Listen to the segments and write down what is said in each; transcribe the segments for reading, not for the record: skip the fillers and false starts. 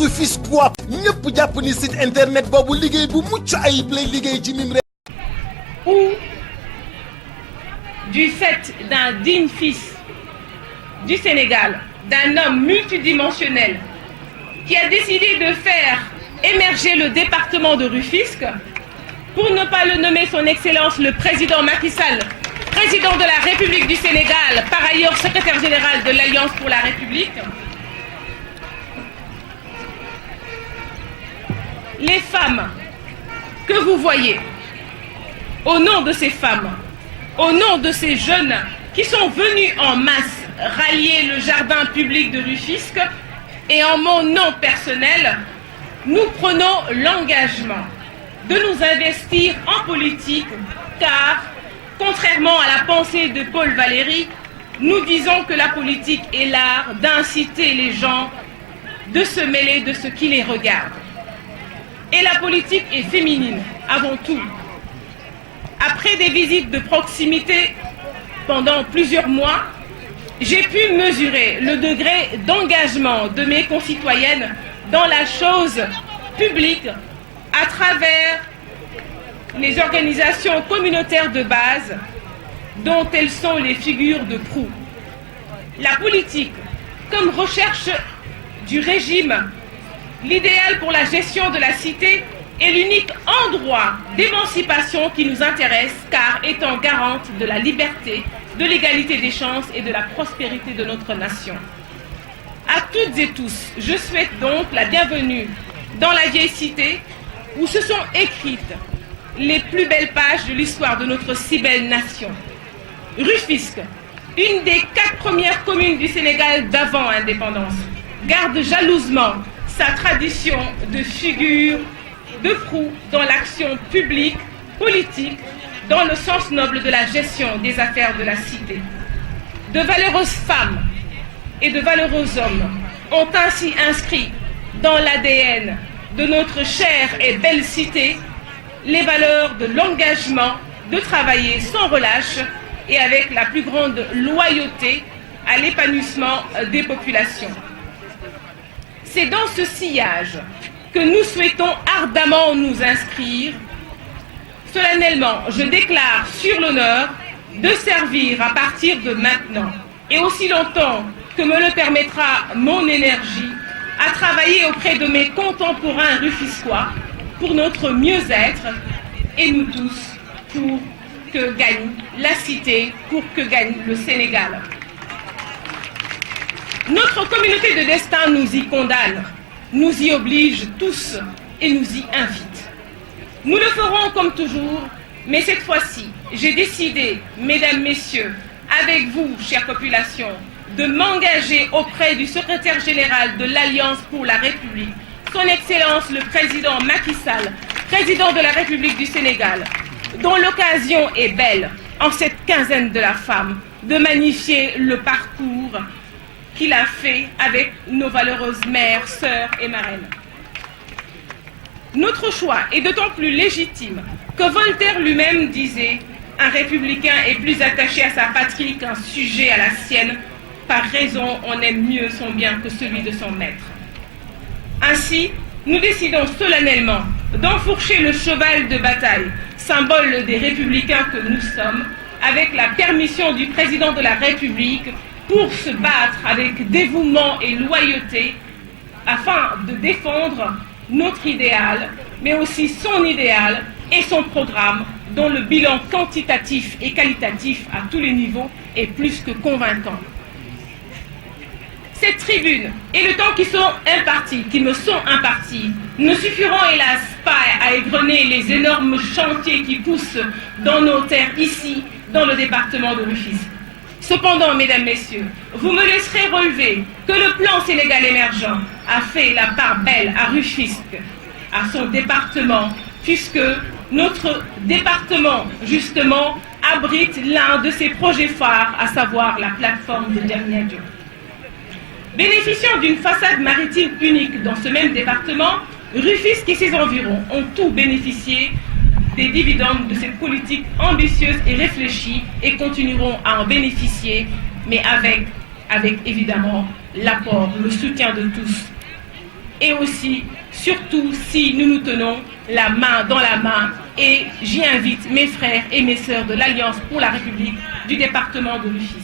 Rufisquois ñëpp jàpp ni site internet boobu liggéey bu mucc ayib lay liggéey ci mim ou du fait d'un digne fils du Sénégal, d'un homme multidimensionnel qui a décidé de faire émerger le département de Rufisque, pour ne pas le nommer son Excellence le président Macky Sall, président de la République du Sénégal, par ailleurs secrétaire général de l'Alliance pour la République. Les femmes que vous voyez, au nom de ces femmes, au nom de ces jeunes qui sont venus en masse rallier le jardin public de Rufisque, et en mon nom personnel, nous prenons l'engagement de nous investir en politique, car, contrairement à la pensée de Paul Valéry, nous disons que la politique est l'art d'inciter les gens de se mêler de ce qui les regarde. Et la politique est féminine, avant tout. Après des visites de proximité pendant plusieurs mois, j'ai pu mesurer le degré d'engagement de mes concitoyennes dans la chose publique à travers les organisations communautaires de base dont elles sont les figures de proue. La politique, comme recherche du régime, l'idéal pour la gestion de la cité est l'unique endroit d'émancipation qui nous intéresse, car étant garante de la liberté, de l'égalité des chances et de la prospérité de notre nation. À toutes et tous, je souhaite donc la bienvenue dans la vieille cité où se sont écrites les plus belles pages de l'histoire de notre si belle nation. Rufisque, une des 4 premières communes du Sénégal d'avant indépendance, garde jalousement sa tradition de figure de proue dans l'action publique, politique, dans le sens noble de la gestion des affaires de la cité. De valeureuses femmes et de valeureux hommes ont ainsi inscrit dans l'ADN de notre chère et belle cité les valeurs de l'engagement, de travailler sans relâche et avec la plus grande loyauté à l'épanouissement des populations. C'est dans ce sillage que nous souhaitons ardemment nous inscrire. Solennellement, je déclare sur l'honneur de servir à partir de maintenant et aussi longtemps que me le permettra mon énergie à travailler auprès de mes contemporains rufisquois pour notre mieux-être et nous tous pour que gagne la cité, pour que gagne le Sénégal. Notre communauté de destin nous y condamne, nous y oblige tous et nous y invite. Nous le ferons comme toujours, mais cette fois-ci, j'ai décidé, mesdames, messieurs, avec vous, chère population, de m'engager auprès du secrétaire général de l'Alliance pour la République, son Excellence le président Macky Sall, président de la République du Sénégal, dont l'occasion est belle, en cette quinzaine de la femme, de magnifier le parcours qu'il a fait avec nos valeureuses mères, sœurs et marraines. Notre choix est d'autant plus légitime que Voltaire lui-même disait « Un républicain est plus attaché à sa patrie qu'un sujet à la sienne. Par raison, on aime mieux son bien que celui de son maître. » Ainsi, nous décidons solennellement d'enfourcher le cheval de bataille, symbole des républicains que nous sommes, avec la permission du président de la République, pour se battre avec dévouement et loyauté afin de défendre notre idéal, mais aussi son idéal et son programme, dont le bilan quantitatif et qualitatif à tous les niveaux est plus que convaincant. Cette tribune et le temps qui me sont impartis ne suffiront hélas pas à égrener les énormes chantiers qui poussent dans nos terres ici, dans le département de Rufisque. Cependant, mesdames, messieurs, vous me laisserez relever que le plan Sénégal émergent a fait la part belle à Rufisque, à son département, puisque notre département, justement, abrite l'un de ses projets phares, à savoir la plateforme de Diamniadio. Bénéficiant d'une façade maritime unique dans ce même département, Rufisque et ses environs ont tout bénéficié des dividendes de cette politique ambitieuse et réfléchie et continueront à en bénéficier, mais avec évidemment l'apport, le soutien de tous. et aussi, surtout, si nous nous tenons la main dans la main. Et j'y invite mes frères et mes sœurs de l'Alliance pour la République du département de Rufisque.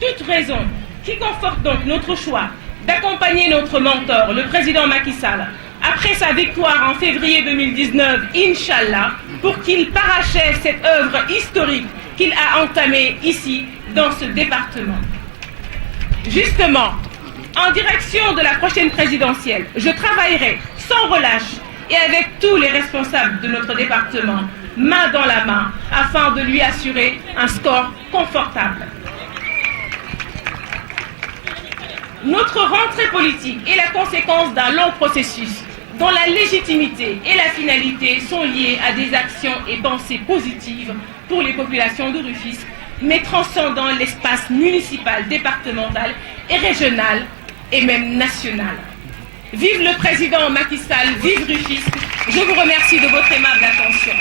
Toute raison qui conforte donc notre choix d'accompagner notre mentor, le président Macky Sall, après sa victoire en février 2019, Inch'Allah, pour qu'il parachève cette œuvre historique qu'il a entamée ici, dans ce département. Justement, en direction de la prochaine présidentielle, je travaillerai sans relâche et avec tous les responsables de notre département, main dans la main, afin de lui assurer un score confortable. Notre rentrée politique est la conséquence d'un long processus dont la légitimité et la finalité sont liées à des actions et pensées positives pour les populations de Rufisque, mais transcendant l'espace municipal, départemental et régional et même national. Vive le président Macky Sall, vive Rufisque. Je vous remercie de votre aimable attention.